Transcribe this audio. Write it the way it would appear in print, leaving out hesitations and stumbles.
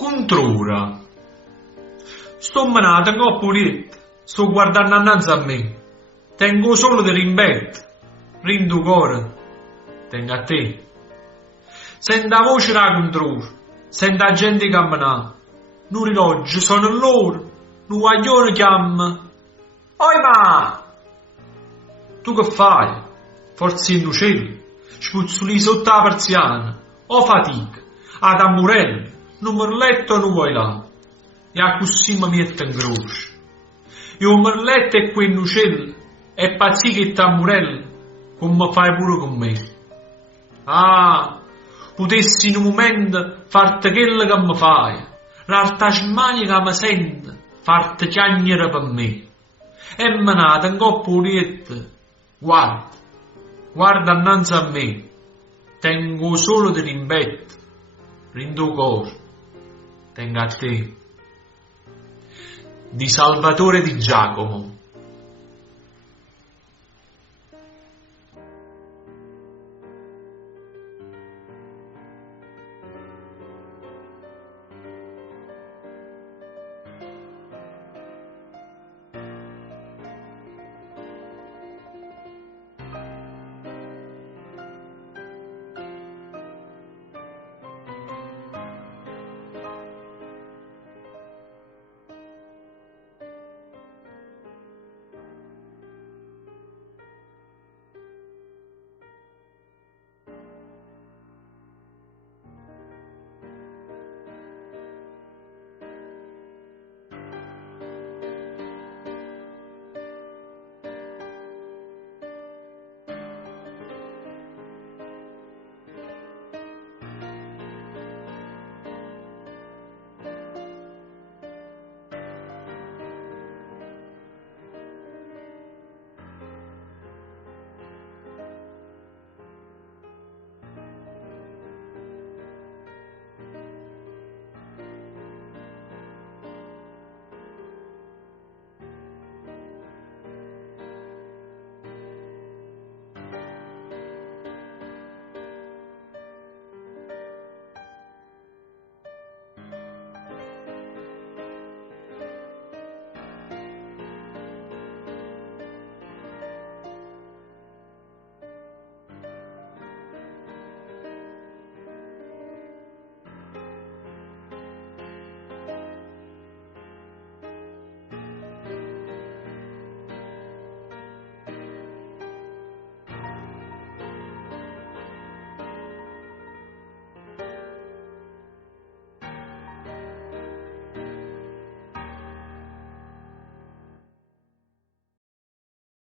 Controra. Sto menato, tengo pulito. Sto guardando innanzi a me. Tengo solo di rimbetto. Rindo cuore. Tengo a te. Sento la voce da controra. Sento la gente camminare. Non riloggio, sono loro. Un guaglione chiama. Oi ma! Tu che fai? Forse in cielo. Spuzzoli sotto la persiana. O fatica. A tamburello. Non mi letto non vuoi là. E a così mi metto in croce. Io mi letto e qui in uccello. E pazzi che tamburello. Come fai pure con me. Ah, potessi in un momento farti quello che mi fai. L'alta smania che mi sente. Farti chiagnere per me. E me ne tengo pulito. Guarda. Guarda innanzi a me. Tengo solo di rimbetto. Rindo cuore. Tengo a te. Di Salvatore Di Giacomo.